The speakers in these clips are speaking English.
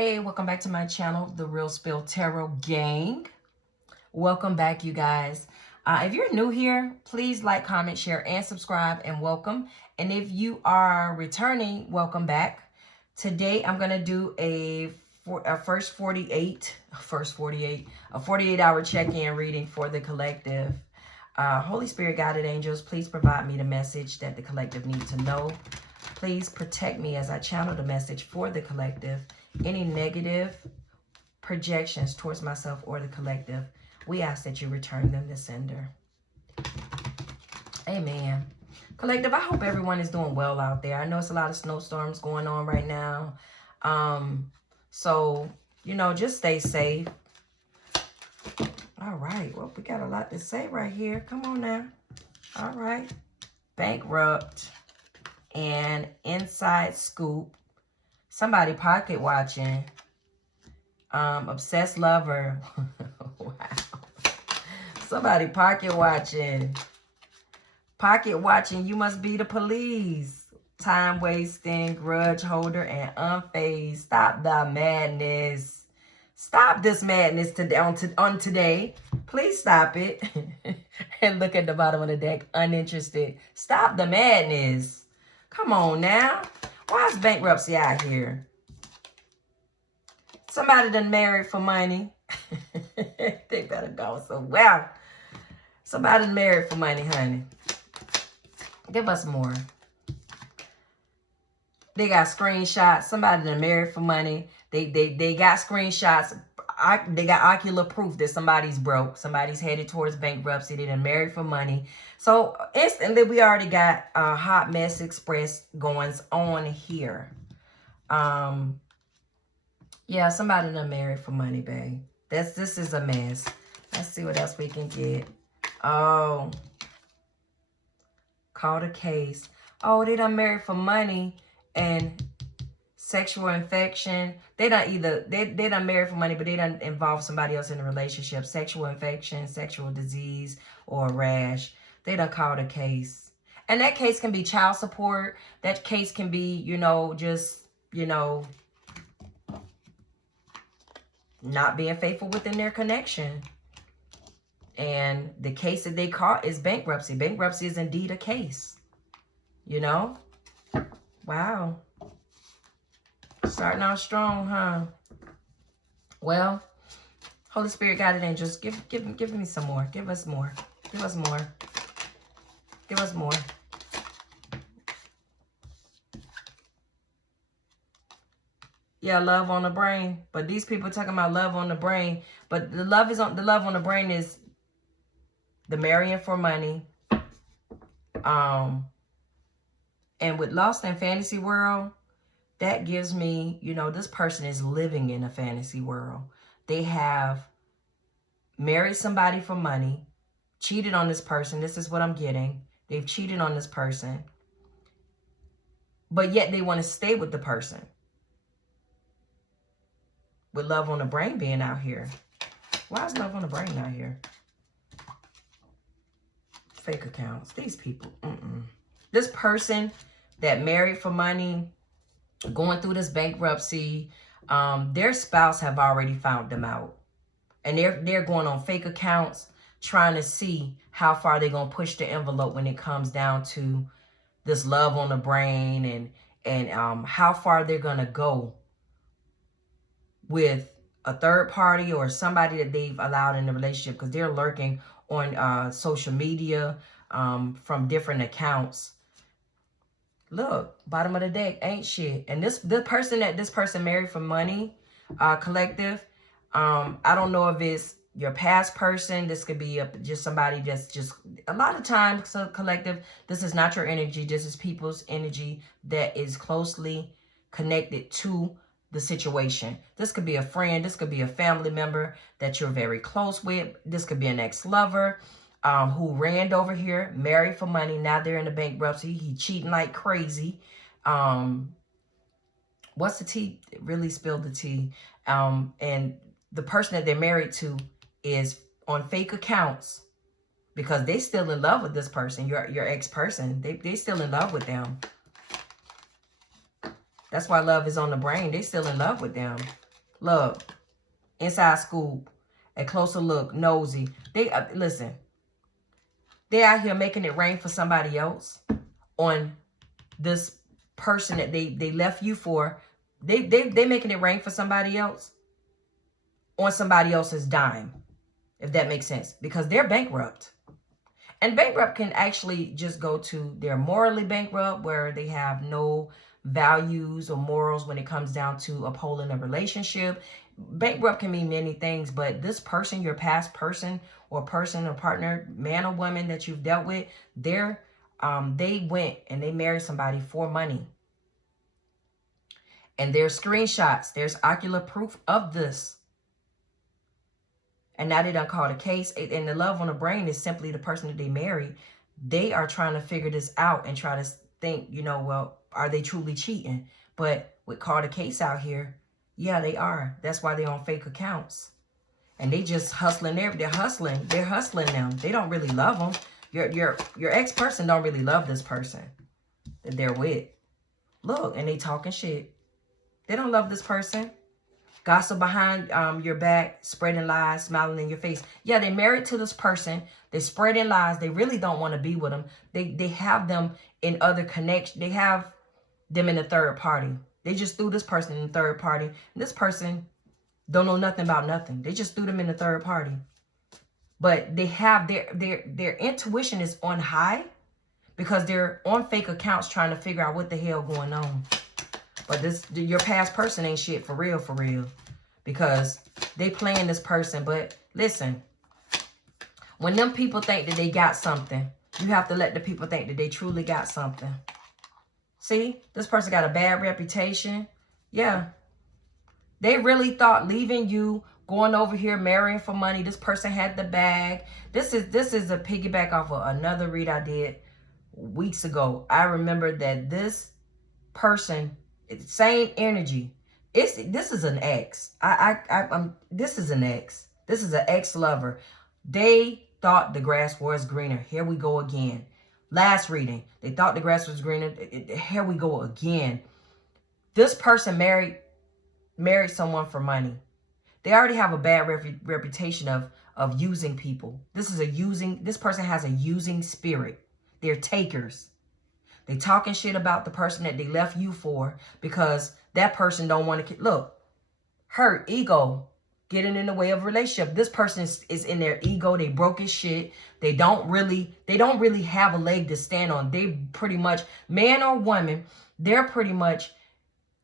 Hey, welcome back to my channel, The Real Spill Tarot Gang. Welcome back, you guys. If you're new here, please like, comment, share, and subscribe, and welcome. And if you are returning, welcome back. Today, I'm going to do a 48-hour check-in reading for the collective. Holy Spirit, guided angels, please provide me the message that the collective needs to know. Please protect me as I channel the message for the collective. Any negative projections towards myself or the collective, we ask that you return them to sender. Amen. Collective, I hope everyone is doing well out there. I know it's a lot of snowstorms going on right now. So, you know, just stay safe. All right. Well, we got a lot to say right here. Come on now. All right. Bankrupt and inside scoop. Somebody pocket watching. Obsessed lover. Wow. Somebody pocket watching. Pocket watching. You must be the police. Time wasting, grudge holder, and unfazed. Stop the madness. Stop this madness on today. Please stop it. And look at the bottom of the deck. Uninterested. Stop the madness. Come on now. Why is bankruptcy out here? Somebody done married for money. They better go so well. Somebody done married for money, honey. Give us more. They got screenshots. Somebody done married for money. They got screenshots. They got ocular proof that somebody's broke. Somebody's headed towards bankruptcy. They done married for money. So instantly we already got a hot mess express going on here. Yeah, somebody done married for money, babe. This is a mess. Let's see what else we can get. Oh. Called a case. Oh, they done married for money and sexual infection. They done married for money, but they done involve somebody else in the relationship. Sexual infection, sexual disease, or a rash. They done called a case. And that case can be child support. That case can be, you know, just, you know, not being faithful within their connection. And the case that they caught is bankruptcy. Bankruptcy is indeed a case. You know? Wow. Starting out strong, huh? Well, Holy Spirit, guided angels, give me some more. Give us more. Give us more. Give us more. Yeah, love on the brain. But these people talking about love on the brain. But the love on the brain is the marrying for money. And with Lost in Fantasy World, that gives me, you know, this person is living in a fantasy world. They have married somebody for money, cheated on this person. This is what I'm getting. They've cheated on this person. But yet they want to stay with the person. With love on the brain being out here. Why is love on the brain out here? Fake accounts. These people. This person that married for money, going through this bankruptcy, their spouse have already found them out. And they're going on fake accounts, trying to see how far they're going to push the envelope when it comes down to this love on the brain and how far they're going to go with a third party or somebody that they've allowed in the relationship, because they're lurking on social media from different accounts. Look, bottom of the deck, ain't shit. And the person that this person married for money, collective, I don't know if it's your past person. This could be just somebody that's just, a lot of times, so collective, this is not your energy. This is people's energy that is closely connected to the situation. This could be a friend. This could be a family member that you're very close with. This could be an ex-lover who ran over here, married for money. Now they're in the bankruptcy. He cheating like crazy. What's the tea? Really spilled the tea. And the person that they're married to is on fake accounts because they still in love with this person, your ex-person. They still in love with them. That's why love is on the brain. They still in love with them. Look, inside scoop, a closer look, nosy. They, listen, they out here making it rain for somebody else on this person that they left you for. They making it rain for somebody else on somebody else's dime, if that makes sense, because they're bankrupt. And bankrupt can actually just go to they're morally bankrupt, where they have no values or morals when it comes down to upholding a relationship. Bankrupt can mean many things, but this person, your past person or partner, man or woman that you've dealt with, they went and they married somebody for money. And there's screenshots, there's ocular proof of this. And now they done called a case. And the love on the brain is simply the person that they married. They are trying to figure this out and try to think, you know, well, are they truly cheating? But with called a case out here, yeah, they are. That's why they're on fake accounts. And they just hustling there. They're hustling them. They don't really love them. Your ex-person don't really love this person that they're with. Look, and they talking shit. They don't love this person. Gossip behind your back, spreading lies, smiling in your face. Yeah, they married to this person. They're spreading lies. They really don't want to be with them. They have them in other connections. They have them in a third party. They just threw this person in the third party. And this person don't know nothing about nothing. They just threw them in the third party. But they have their intuition is on high because they're on fake accounts trying to figure out what the hell going on. But your past person ain't shit for real, because they playing this person. But listen, when them people think that they got something, you have to let the people think that they truly got something. See, this person got a bad reputation. Yeah, they really thought leaving you, going over here, marrying for money. This person had the bag. This is a piggyback off of another read I did weeks ago. I remember that this person, same energy. This is an ex. This is an ex. This is an ex-lover. They thought the grass was greener. Here we go again. Last reading, they thought the grass was greener. Here we go again. This person married someone for money. They already have a bad reputation of using people. This person has a using spirit. They're takers. They talking shit about the person that they left you for because that person don't want to look. Hurt, ego, getting in the way of a relationship. This person is in their ego. They broke as shit. They don't really have a leg to stand on. They pretty much, man or woman, they're pretty much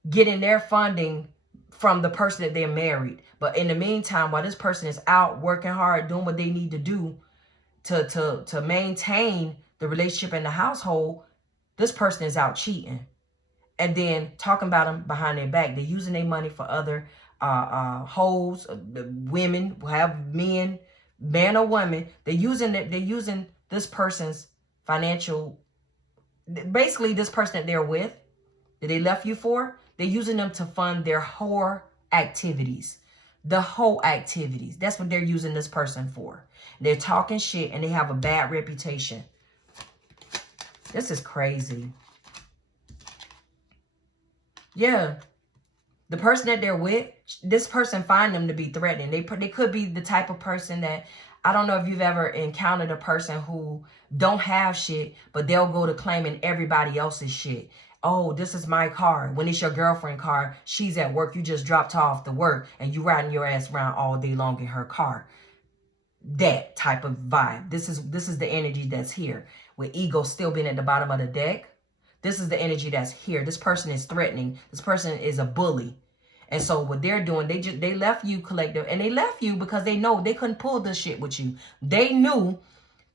getting their funding from the person that they're married. But in the meantime, while this person is out working hard, doing what they need to do to maintain the relationship in the household, this person is out cheating and then talking about them behind their back. They're using their money for other hoes, women, have men, man or woman. They're using this person's financial, basically this person that they're with, that they left you for, they're using them to fund their whore activities. The whole activities. That's what they're using this person for. They're talking shit and they have a bad reputation. This is crazy. Yeah. The person that they're with, this person find them to be threatening. They could be the type of person that, I don't know if you've ever encountered a person who don't have shit, but they'll go to claiming everybody else's shit. Oh, this is my car. When it's your girlfriend's car, she's at work. You just dropped her off to work and you riding your ass around all day long in her car. That type of vibe. This is the energy that's here. With ego still being at the bottom of the deck. This is the energy that's here. This person is threatening. This person is a bully. And so what they're doing, they left you, collective, and they left you because they know they couldn't pull this shit with you. They knew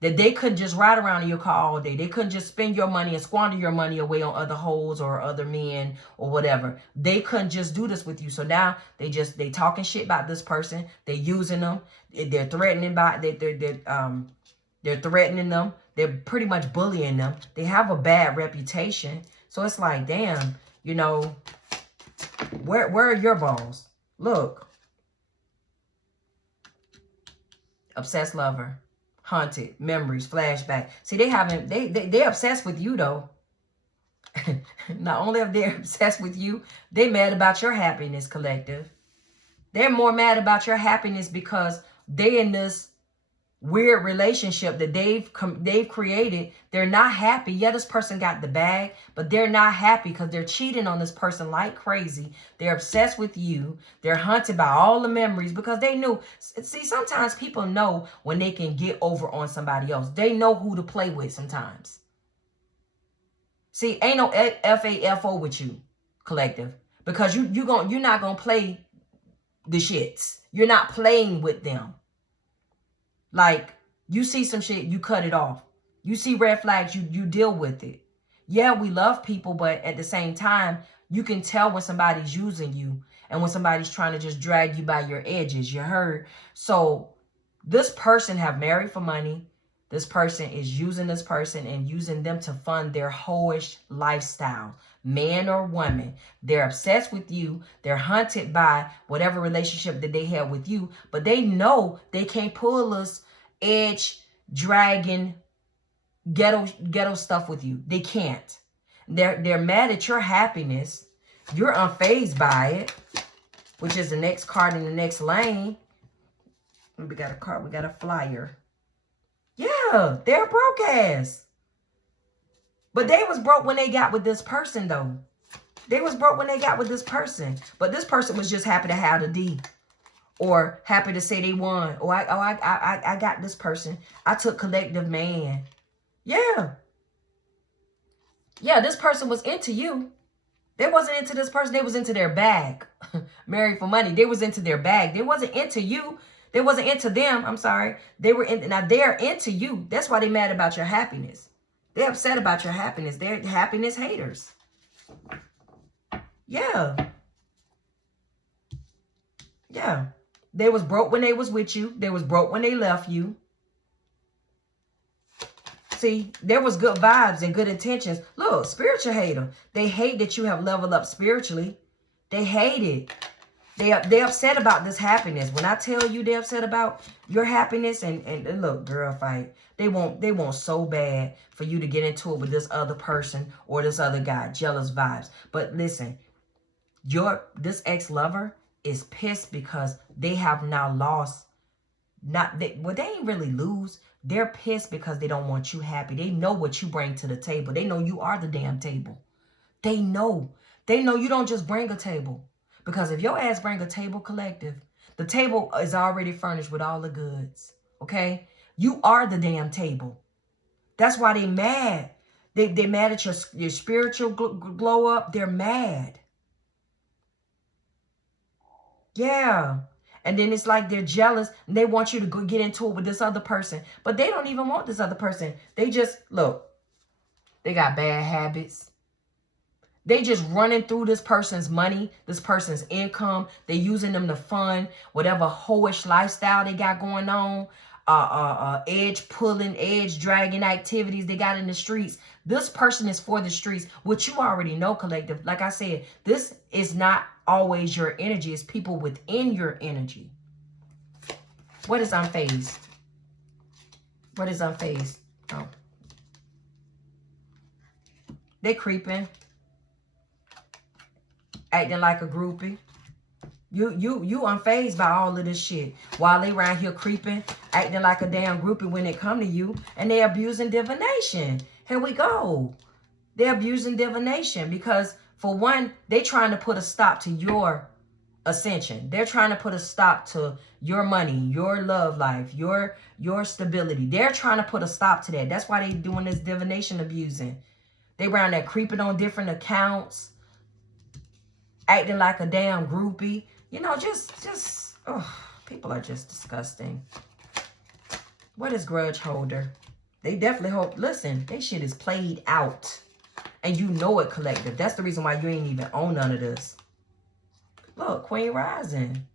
that they couldn't just ride around in your car all day. They couldn't just spend your money and squander your money away on other hoes or other men or whatever. They couldn't just do this with you. So now they talking shit about this person. They're using them. They're threatening they're threatening them. They're pretty much bullying them. They have a bad reputation. So it's like, damn, you know, where are your balls? Look. Obsessed lover. Haunted. Memories. Flashback. See, they obsessed with you though. Not only are they obsessed with you, they mad about your happiness, collective. They're more mad about your happiness because they in this weird relationship that they've created. They're not happy. Yeah, this person got the bag, but they're not happy because they're cheating on this person like crazy. They're obsessed with you. They're hunted by all the memories because they knew. See, sometimes people know when they can get over on somebody else. They know who to play with sometimes. See, ain't no FAFO with you, collective, because you're not gonna play the shits. You're not playing with them. Like, you see some shit, you cut it off. You see red flags, you deal with it. Yeah, we love people, but at the same time, you can tell when somebody's using you and when somebody's trying to just drag you by your edges. You heard? So this person have married for money. This person is using this person and using them to fund their hoish lifestyle. Man or woman, they're obsessed with you. They're hunted by whatever relationship that they have with you, but they know they can't pull this edge dragging ghetto stuff with you. They can't. They're mad at your happiness. You're unfazed by it, which is the next card in the next lane. We got a card. We got a flyer. Yeah, they're broke ass. But they was broke when they got with this person, though. They was broke when they got with this person. But this person was just happy to have the D. Or happy to say they won. Or I got this person. I took collective man. Yeah. Yeah, this person was into you. They wasn't into this person. They was into their bag. Married for money. They was into their bag. They wasn't into you. They wasn't into them. I'm sorry. They were in. Now they're into you. That's why they mad about your happiness. They're upset about your happiness. They're happiness haters. Yeah. Yeah. They was broke when they was with you. They was broke when they left you. See, there was good vibes and good intentions. Look, spiritual hater. They hate that you have leveled up spiritually. They hate it. They upset about this happiness. When I tell you they're upset about your happiness, and look, girl, fight. They want so bad for you to get into it with this other person or this other guy. Jealous vibes. But listen, this ex-lover is pissed because they have now lost. They ain't really lose. They're pissed because they don't want you happy. They know what you bring to the table. They know you are the damn table. They know. They know you don't just bring a table. Because if your ass bring a table, collective, the table is already furnished with all the goods. Okay? You are the damn table. That's why they mad. They mad at your spiritual glow up. They're mad. Yeah. And then it's like they're jealous and they want you to go get into it with this other person. But they don't even want this other person. They just, look, they got bad habits. They just running through this person's money, this person's income. They using them to fund whatever hoish lifestyle they got going on. Edge pulling, edge dragging activities they got in the streets. This person is for the streets, which you already know, collective. Like I said, this is not always your energy. It's people within your energy. What is unfazed? What is unfazed? Oh. They creeping. Acting like a groupie. You unfazed by all of this shit. While they around here creeping, acting like a damn groupie when it come to you. And they abusing divination. Here we go. They're abusing divination because, for one, they trying to put a stop to your ascension. They're trying to put a stop to your money, your love life, your stability. They're trying to put a stop to that. That's why they doing this divination abusing. They around there creeping on different accounts. Acting like a damn groupie. You know, people are just disgusting. What is grudge holder? They definitely hope, listen, they shit is played out. And you know it, collective. That's the reason why you ain't even own none of this. Look, Queen Rising.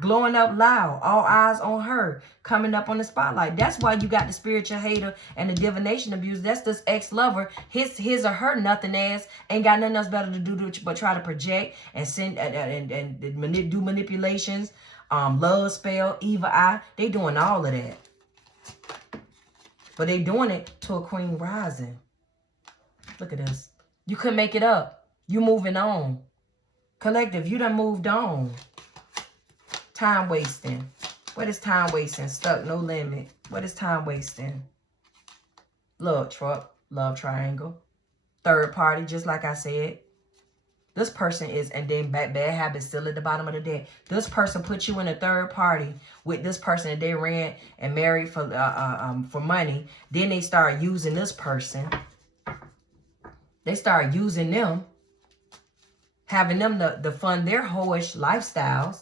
Glowing up loud. All eyes on her. Coming up on the spotlight. That's why you got the spiritual hater and the divination abuse. That's this ex-lover. His or her nothing ass. Ain't got nothing else better to do but try to project and send and do manipulations. Love spell. Evil eye. They doing all of that. But they doing it to a Queen Rising. Look at this. You couldn't make it up. You moving on. Collective, you done moved on. Time wasting. What is time wasting? Stuck, no limit. What is time wasting? Love truck, love triangle. Third party, just like I said. This person is, and then bad habits still at the bottom of the deck. This person put you in a third party with this person that they ran and married for money. Then they start using this person. They start using them, having them to fund their hoish lifestyles.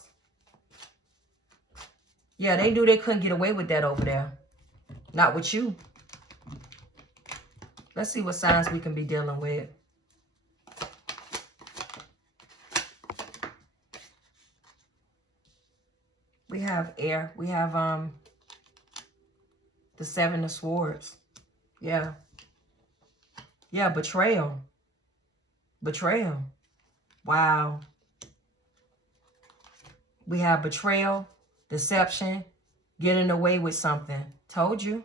Yeah, they knew they couldn't get away with that over there. Not with you. Let's see what signs we can be dealing with. We have air. We have the Seven of Swords. Yeah. Yeah, betrayal. Betrayal. Wow. We have betrayal, deception, getting away with something. Told you.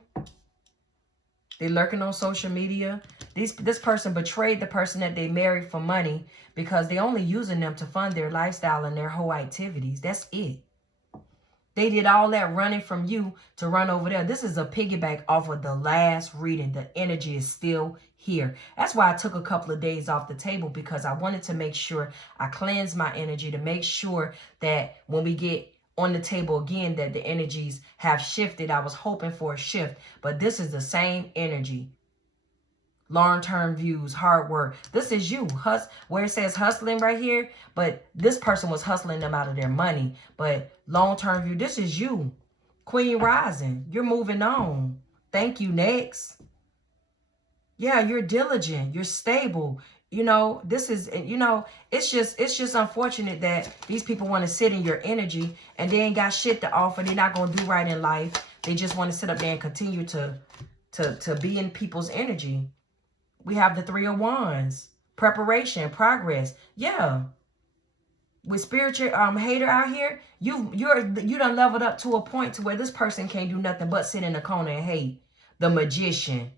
They're lurking on social media. This person betrayed the person that they married for money because they only using them to fund their lifestyle and their whole activities. That's it. They did all that running from you to run over there. This is a piggyback off of the last reading. The energy is still here. That's why I took a couple of days off the table, because I wanted to make sure I cleanse my energy to make sure that when we get on the table again, that the energies have shifted. I was hoping for a shift, but this is the same energy. Long-term views, hard work. This is you. Where it says hustling right here, but this person was hustling them out of their money. But long-term view, this is you. Queen rising. You're moving on. Thank you. Next. Yeah, you're diligent. You're stable. You know, this is, you know, it's just unfortunate that these people want to sit in your energy and they ain't got shit to offer. They're not going to do right in life. They just want to sit up there and continue to be in people's energy. We have the Three of Wands. Preparation, progress. Yeah. With spiritual hater out here, you done leveled up to a point to where this person can't do nothing but sit in the corner and hate. The Magician.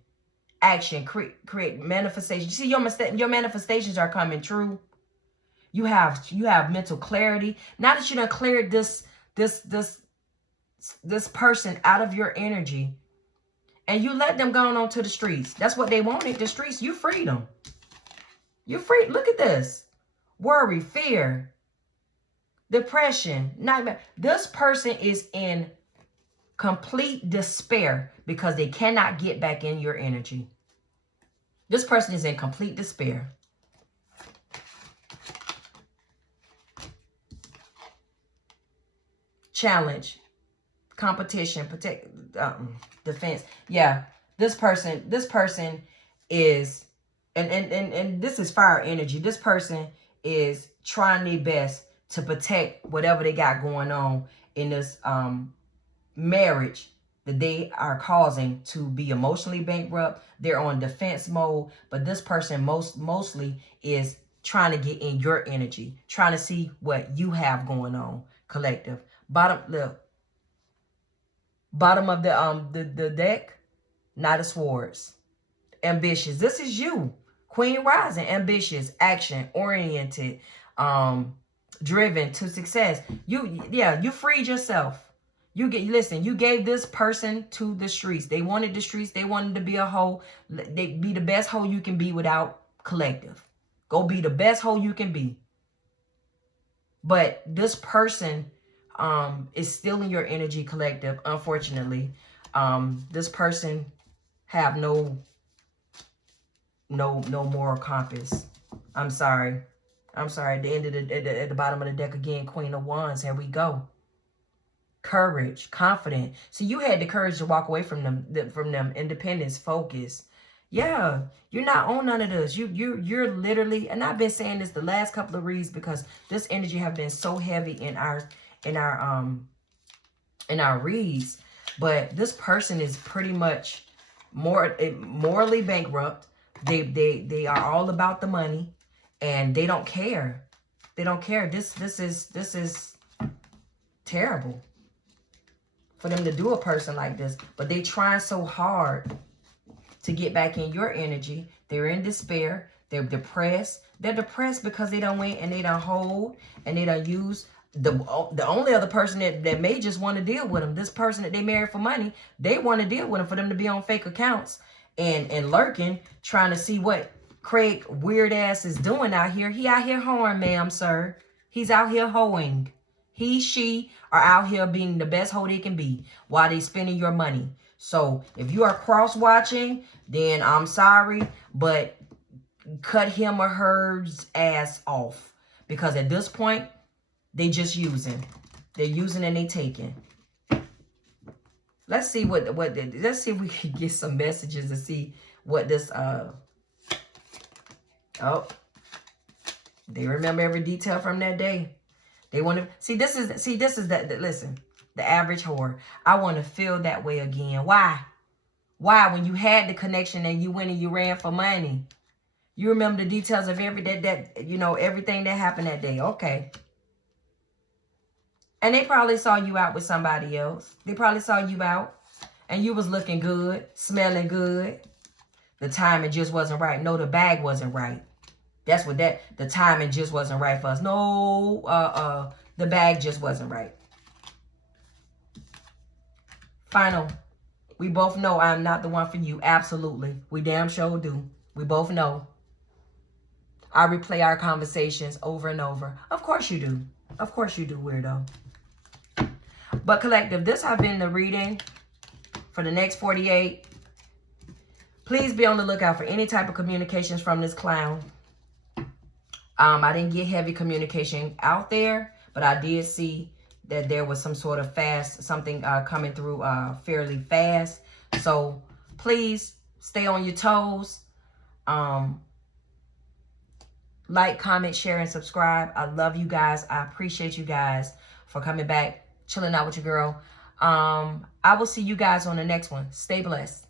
Action, create manifestation. You see, your manifestations are coming true. You have mental clarity. Now that you done cleared this person out of your energy, and you let them go on to the streets. That's what they wanted. The streets, you freed them. You free. Look at this. Worry, fear, depression, nightmare. This person is in complete despair because they cannot get back in your energy. This person is in complete despair. Challenge, competition, protect, defense. Yeah, this person is, and this is fire energy. This person is trying their best to protect whatever they got going on in this marriage that they are causing to be emotionally bankrupt. They're on defense mode, but this person mostly is trying to get in your energy, trying to see what you have going on, collective. Bottom of the deck, Knight of Swords. Ambitious. This is you. Queen rising. Ambitious, action oriented, driven to success. You freed yourself. You gave this person to the streets. They wanted the streets. They wanted to be a hoe. They be the best hoe you can be without collective. Go be the best hoe you can be. But this person is still in your energy, collective. Unfortunately, this person have no moral compass. I'm sorry. At the end of at the bottom of the deck again, Queen of Wands. Here we go. Courage, confident. So you had the courage to walk away from them. Independence, focus. Yeah, you're not on none of this. You're literally, and I've been saying this the last couple of reads because this energy have been so heavy in our reads. But this person is pretty much morally bankrupt. They are all about the money, and they don't care. They don't care. This is terrible for them to do a person like this. But they trying so hard to get back in your energy. They're in despair. They're depressed. They're depressed because they don't went and they don't hold and they don't use The only other person that may just want to deal with them, this person that they married for money, they want to deal with them for them to be on fake accounts and lurking, trying to see what Craig weird ass is doing out here. He out here hoeing, ma'am, sir. He's out here hoeing. He, she are out here being the best hoe they can be while they spending your money. So if you are cross-watching, then I'm sorry, but cut him or her ass off. Because at this point, they just using. They're using and they taking. Let's see let's see if we can get some messages to see what this oh, they remember every detail from that day. They want to see this is that listen, the average whore. I want to feel that way again. Why? When you had the connection and you went and you ran for money. You remember the details of everything that happened that day. Okay. And they probably saw you out with somebody else. They probably saw you out and you was looking good, smelling good. The timing just wasn't right. No, the bag wasn't right. That's what the timing just wasn't right for us. No, the bag just wasn't right. Final. We both know I'm not the one for you. Absolutely. We damn sure do. We both know. I replay our conversations over and over. Of course you do. Of course you do, weirdo. But collective, this has been the reading for the next 48. Please be on the lookout for any type of communications from this clown. I didn't get heavy communication out there, but I did see that there was some sort of something coming through fairly fast. So please stay on your toes. Like, comment, share, and subscribe. I love you guys. I appreciate you guys for coming back, chilling out with your girl. I will see you guys on the next one. Stay blessed.